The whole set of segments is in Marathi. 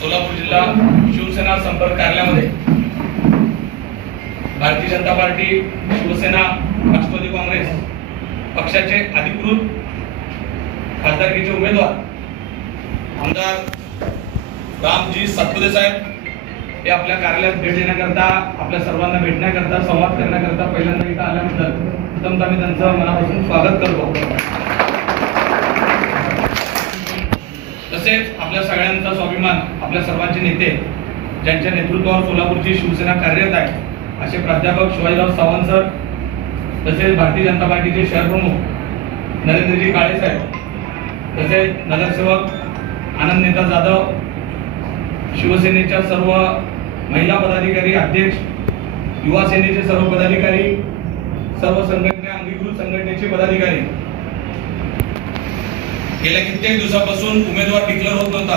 सोलापूर जिल्हा शिवसेना संपर्क कार्यालयामध्ये भारतीय जनता पार्टी शिवसेना राष्ट्रवादी काँग्रेस पक्षाचे अधिकृत खासदारकीचे उमेदवार आमदार रामजी सातपुते साहेब हे आपल्या कार्यालयात भेट देण्याकरता आपल्या सर्वांना भेटण्याकरता संवाद करण्याकरता पहिल्यांदा इथं आल्याबद्दल प्रथमतः मी त्यांचं मनापासून स्वागत करतो. तसेच आपल्या सगळ्यांचा स्वाभिमान आपल्या सर्वांचे नेते ज्यांच्या नेतृत्वावर सोलापूरची शिवसेना कार्यरत आहे असे प्राध्यापक शिवाजीराव सावंत सर तसेच भारतीय जनता पार्टीचे शहर प्रमुख नरेंद्रजी काळे साहेब तसेच नगरसेवक आनंद नेता जाधव शिवसेनेच्या सर्व महिला पदाधिकारी अध्यक्ष युवा सेनेचे सर्व पदाधिकारी सर्व संघटना अंगीकृत संघटनेचे पदाधिकारी गेल्या कित्येक दिवसापासून उमेदवार डिक्लेअर होत नव्हता.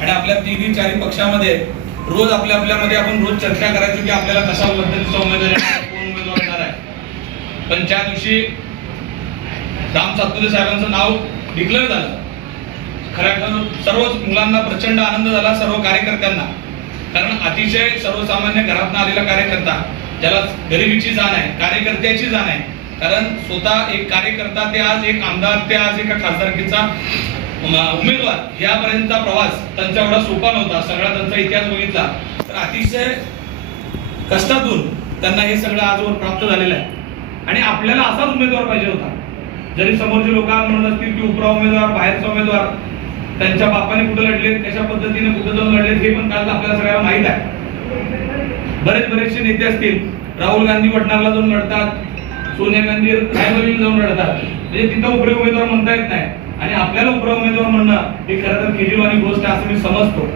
आणि आपल्या तिन्ही चारही पक्षामध्ये रोज आपल्या आपल्यामध्ये आपण रोज चर्चा करायचो की आपल्याला कशा पद्धतीचा उमेदवार कोण उमेदवार येणार आहे. पण ज्या दिवशी राम सातपुते साहेबांचं नाव डिक्लेअर झालं खऱ्या सर्वच मुलांना प्रचंड आनंद झाला सर्व कार्यकर्त्यांना. कारण अतिशय सर्वसामान्य घरातून आलेला कार्यकर्ता ज्याला गरिबीची जाण आहे कार्यकर्त्याची जाण आहे कारण स्वतः एक कार्यकर्ता ते आज एक आमदार ते आज एका खासदारकीचा उमेदवार यापर्यंतचा प्रवास त्यांचा एवढा सोपा नव्हता. सगळा त्यांचा इतिहास बघितला. तर अतिशय कष्टातून त्यांना हे सगळं आजवर प्राप्त झालेलं आहे. आणि आपल्याला असाच उमेदवार पाहिजे होता. जरी समोरचे लोक म्हणत असतील की उपरा उमेदवार बाहेरचा उमेदवार त्यांच्या बापाने कुठं लढलेत कशा पद्धतीने कुठं जाऊन लढलेत हे पण काल आपल्याला सगळ्यांना माहीत आहे. बरेच बरेचसे नेते असतील. राहुल गांधी पटणाला जाऊन लढतात. सोनिया गांधी जाऊन लढतात म्हणजे तिथं उपरे उमेदवार म्हणता येत नाही. आणि आपल्याला उपरा उमेदवार म्हणणं हे खरं तर केजरीवाली गोष्ट आहे असं मी समजतो.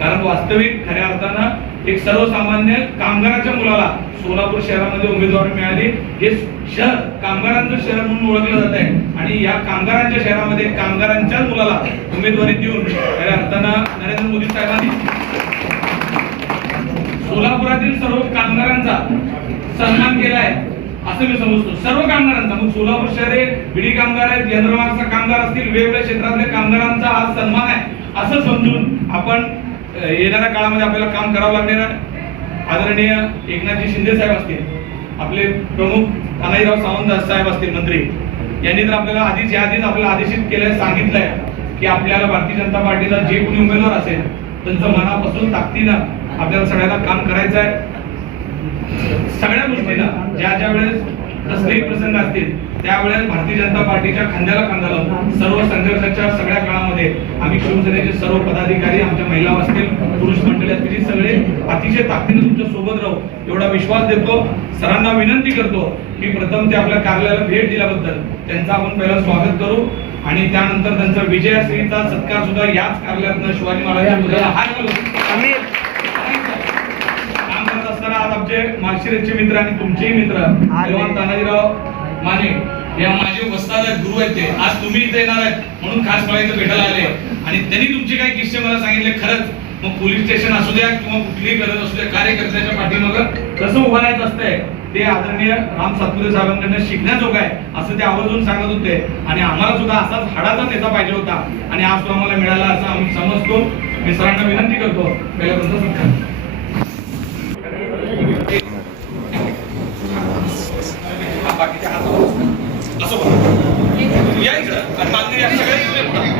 कारण वास्तविक खऱ्या अर्थानं एक सर्वसामान्य कामगाराच्या मुलाला सोलापूर शहरामध्ये उमेदवारी मिळाली. हे शहर कामगारांचं शहर म्हणून ओळखलं जात आहे. आणि या कामगारांच्या शहरामध्ये कामगारांच्याच मुलाला उमेदवारी देऊन खऱ्या अर्थानं नरेंद्र मोदी साहेबांनी सोलापुरातील सर्व कामगारांचा सन्मान केलाय असं मी समजतो. सर्व कामगारांचा मग सोलापूर शहर हे बिडी कामगार आहेत यंत्रमागचा कामगार असतील वेगवेगळ्या क्षेत्रातल्या कामगारांचा हा सन्मान आहे. असं समजून आपण येणाऱ्या काळामध्ये आपल्याला काम करावं लागणार आहे. आदरणीय एकनाथजी शिंदे साहेब असतील आपले प्रमुख तानाजीराव सावंत साहेब असतील मंत्री यांनी तर आपल्याला आधीच या आधीच आपल्याला आदेशित केलंय सांगितलंय की आपल्याला भारतीय जनता पार्टीचा जे कोणी उमेदवार असेल त्यांचं मनापासून ताकदीनं आपल्याला सगळ्यांना काम करायचं आहे सगळ्या गोष्टीला ज्या ज्या वेळेस कसलेही प्रसंग असतील त्यावेळेस भारतीय जनता पार्टीच्या खांद्याला खांदा लावून सर्व संघर्षाच्या सगळ्या काळामध्ये आम्ही शिवसेनेचे सर्व पदाधिकारी आमच्या महिला असतील पुरुष मंडळी असतील सगळे अतिशय ताकदीने तुमच्यासोबत राहू एवढा विश्वास देतो. सरांना विनंती करतो की प्रथम ते आपल्या कार्यालयाला भेट दिल्याबद्दल त्यांचं आपण पहिला स्वागत करू आणि त्यानंतर त्यांचा विजयाश्रीचा सत्कार सुद्धा याच कार्यालयातनं शिवाजी महाराजांबद्दल पुतळ्याला हार घालून काम करत असताना आज आमचे माळशिरसचे मित्र आणि तुमचेही मित्र तानाजीराव माने या माझे वस्ताद गुरु आहेत ते. आज तुम्ही इथे येणार आहेत म्हणून खास मला इथे भेटायला आले. आणि त्यांनी तुमचे काही किस्से मला सांगितले. खरंच मग पोलीस स्टेशन असू द्या किंवा कुठलीही गरज असू द्या कार्यकर्त्याच्या पाठीमागं कसं उभं राहायचं असतंय ते आदरणीय राम सातपुते साहेबांकडनं शिकण्याजोग आहे असं ते आवर्जून सांगत होते. आणि आम्हाला सुद्धा असाच हाडाचा नेता पाहिजे होता. आणि आज तो आम्हाला मिळाला असं आम्ही समजतो. मी सरांना विनंती करतो. पहिला तुमचा सत्कार हा, बाकीच्या हातावर असं बघा. या इकडं. आणि मागणी या सगळ्या